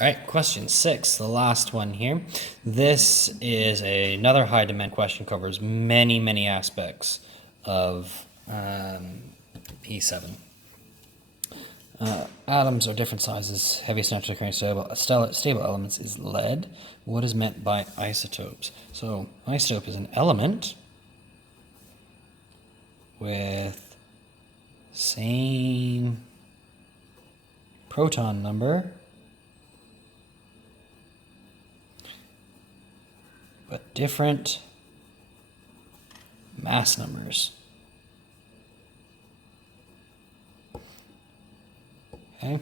All right, question 6, the last one here. This is another high demand question, covers many aspects of P7. Atoms are different sizes. Heaviest naturally occurring stable elements is lead. What is meant by isotopes? So, isotope is an element with same proton number but different mass numbers. Okay,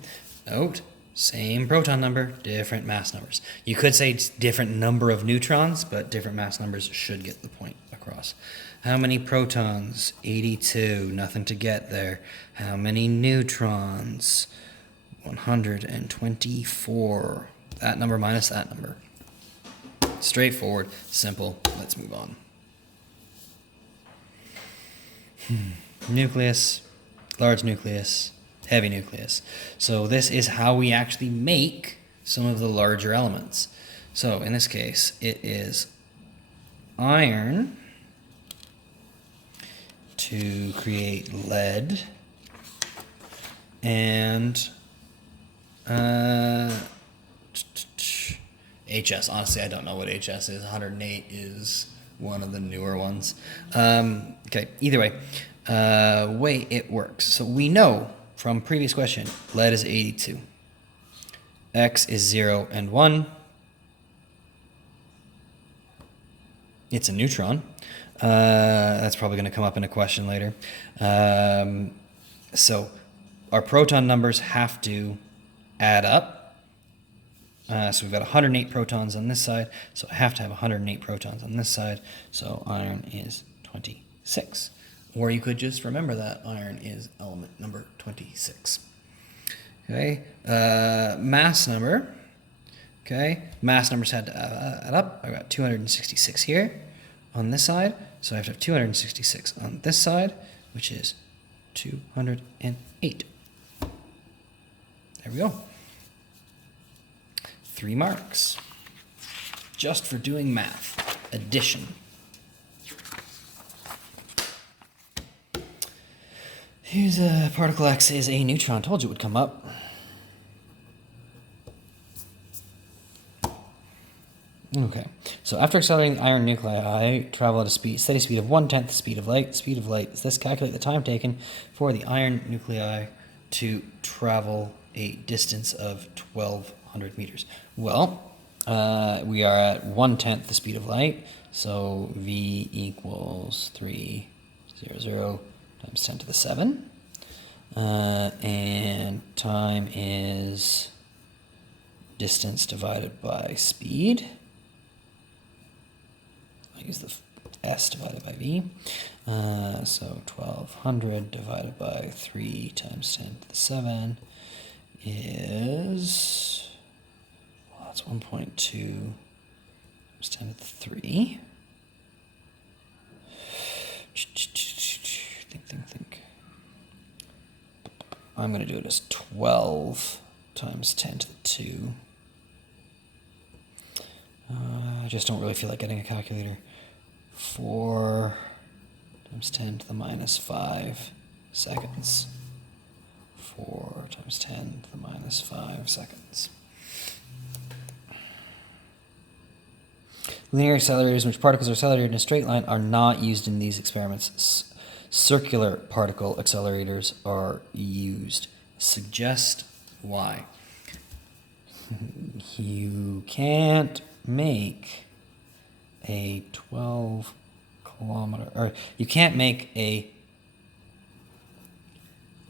note, same proton number, different mass numbers. You could say it's different number of neutrons, but different mass numbers should get the point across. How many protons? 82, nothing to get there. How many neutrons? 124. That number minus that number. Straightforward, simple. Let's move on. Nucleus, large nucleus, heavy nucleus. So this is how we actually make some of the larger elements. So in this case, it is iron to create lead and HS. Honestly, I don't know what HS is. 108 is one of the newer ones. Okay, either way, way it works. So we know from previous question, lead is 82. X is 0 and 1. It's a neutron. That's probably going to come up in a question later. So our proton numbers have to add up. So we've got 108 protons on this side, so I have to have 108 protons on this side, so iron is 26. Or you could just remember that iron is element number 26. Okay, mass number. Okay, mass numbers had to add up. I've got 266 here on this side, so I have to have 266 on this side, which is 208. There we go. 3 marks. Just for doing math. Addition. Here's a particle X is a neutron. Told you it would come up. Okay, so after accelerating the iron nuclei, travel at a steady speed of 1/10 the speed of light. Speed of light is this. Calculate the time taken for the iron nuclei to travel a distance of 1,200 meters. Well, we are at 1/10 the speed of light, so V equals 300 times 10 to the 7. And time is distance divided by speed. I use the S divided by V. So 1,200 divided by 3 times 10 to the 7 is, well, that's 1.2 times 10 to the 3. Think. I'm going to do it as 12 times 10 to the 2. I just don't really feel like getting a calculator. 4 times 10 to the minus 5 seconds. 4 times 10 to the minus 5 seconds. Linear accelerators in which particles are accelerated in a straight line are not used in these experiments. Circular particle accelerators are used. Suggest why. You can't make a 12 kilometer, or you can't make a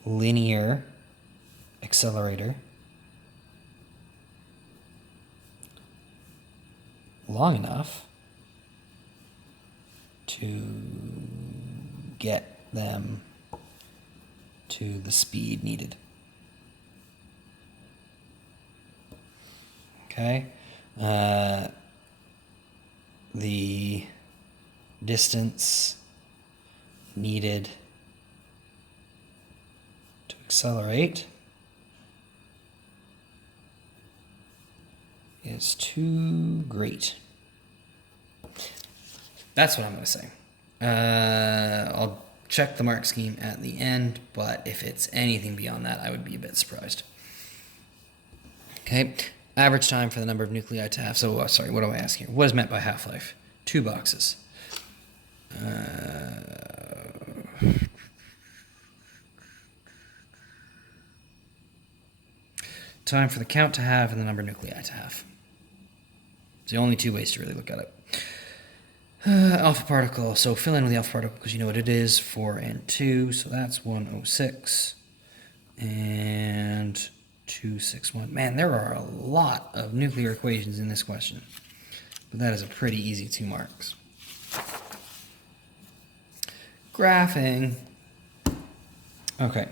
linear accelerator long enough to get them to the speed needed. Okay, the distance needed to accelerate is too great. That's what I'm going to say. I'll check the mark scheme at the end, but if it's anything beyond that, I would be a bit surprised. Okay, average time for the number of nuclei to have. So, sorry, what do I ask here? What is meant by half-life? 2 boxes. Time for the count to have and the number of nuclei to have. It's the only 2 ways to really look at it. Alpha particle. So fill in with the alpha particle because you know what it is. 4 and 2. So that's 106. And 261. Man, there are a lot of nuclear equations in this question. But that is a pretty easy 2 marks. Graphing. Okay.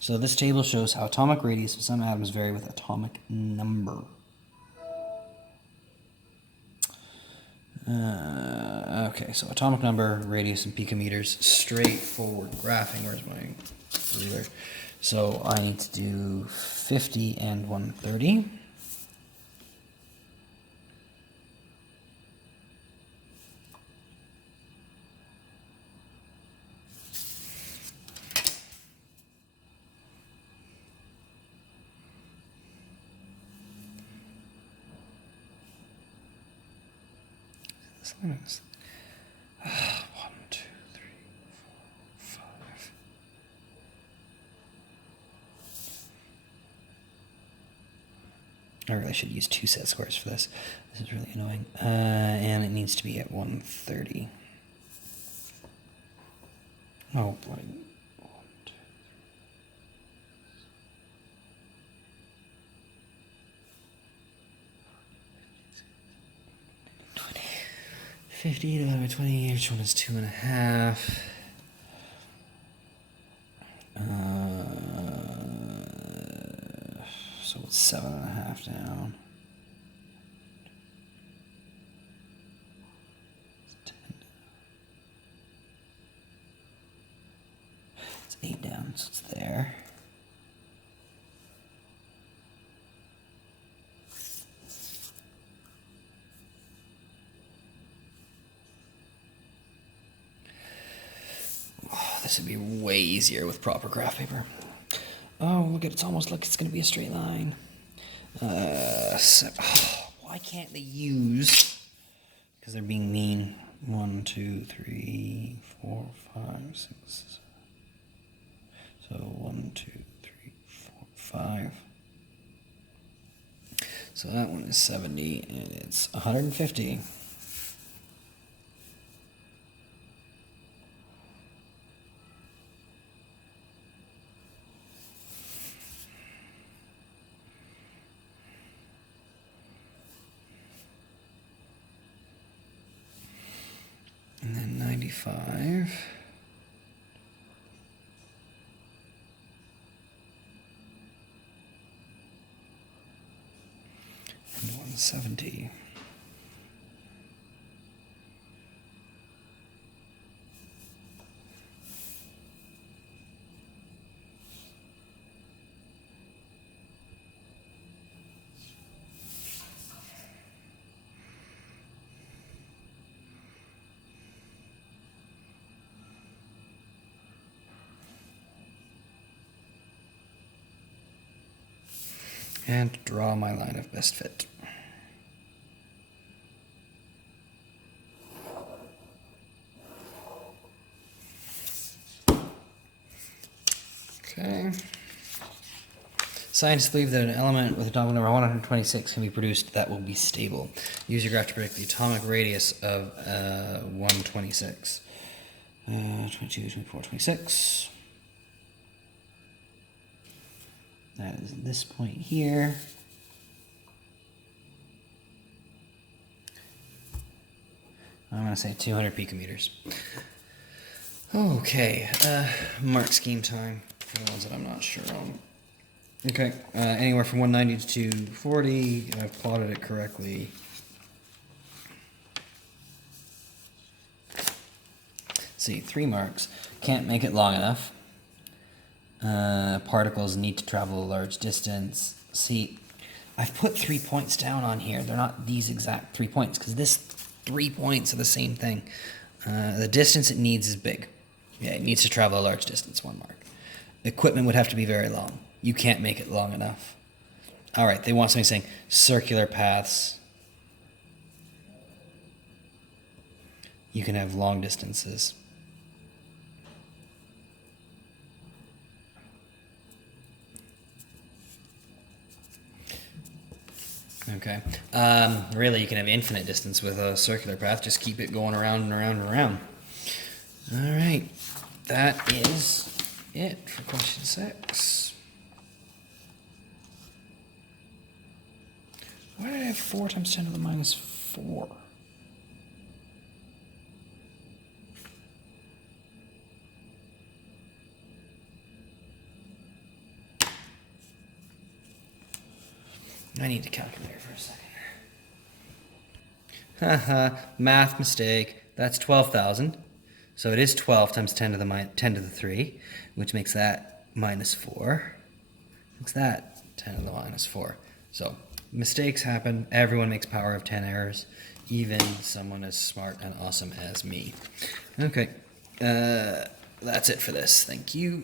So this table shows how atomic radius of some atoms vary with atomic number. Okay, so atomic number, radius in picometers, straightforward graphing. Where's my ruler? So I need to do 50 and 130. One, 2, 3, 4, 5. I really should use 2 set squares for this. This is really annoying. And it needs to be at 130. Oh boy. 1, 2, 3, 50 divided by 20, which one is 2.5? So it's 7.5 down. It's 10 down. It's 8 down, so it's there. This would be way easier with proper graph paper. Oh, look at it's almost like it's going to be a straight line. Why can't they use? Because they're being mean. 1, 2, 3, 4, 5, 6. So 1, 2, 3, 4, 5. So that one is 70, and it's 150. And then 95. And 170. And draw my line of best fit. Okay. Scientists believe that an element with atomic number 126 can be produced that will be stable. Use your graph to predict the atomic radius of 126. 22, 24, 26. That is this point here. I'm going to say 200 picometers. Okay, mark scheme time for the ones that I'm not sure on. Okay, anywhere from 190 to 240. I've plotted it correctly. See, 3 marks. Can't make it long enough. Particles need to travel a large distance. See, I've put 3 points down on here. They're not these exact 3 points because this 3 points are the same thing. The distance it needs is big. Yeah, it needs to travel a large distance, 1 mark. Equipment would have to be very long. You can't make it long enough. All right, they want something saying circular paths. You can have long distances. Okay. Really, you can have infinite distance with a circular path. Just keep it going around and around and around. All right. That is it for question 6. Why did I have 4 times 10 to the minus 4? I need to calculate for a second. Haha, math mistake. That's 12,000. So it is 12 times 10 to the 10 to the 3, which makes that minus 4. Makes that 10 to the minus 4. So mistakes happen. Everyone makes power of 10 errors, even someone as smart and awesome as me. Okay, that's it for this. Thank you.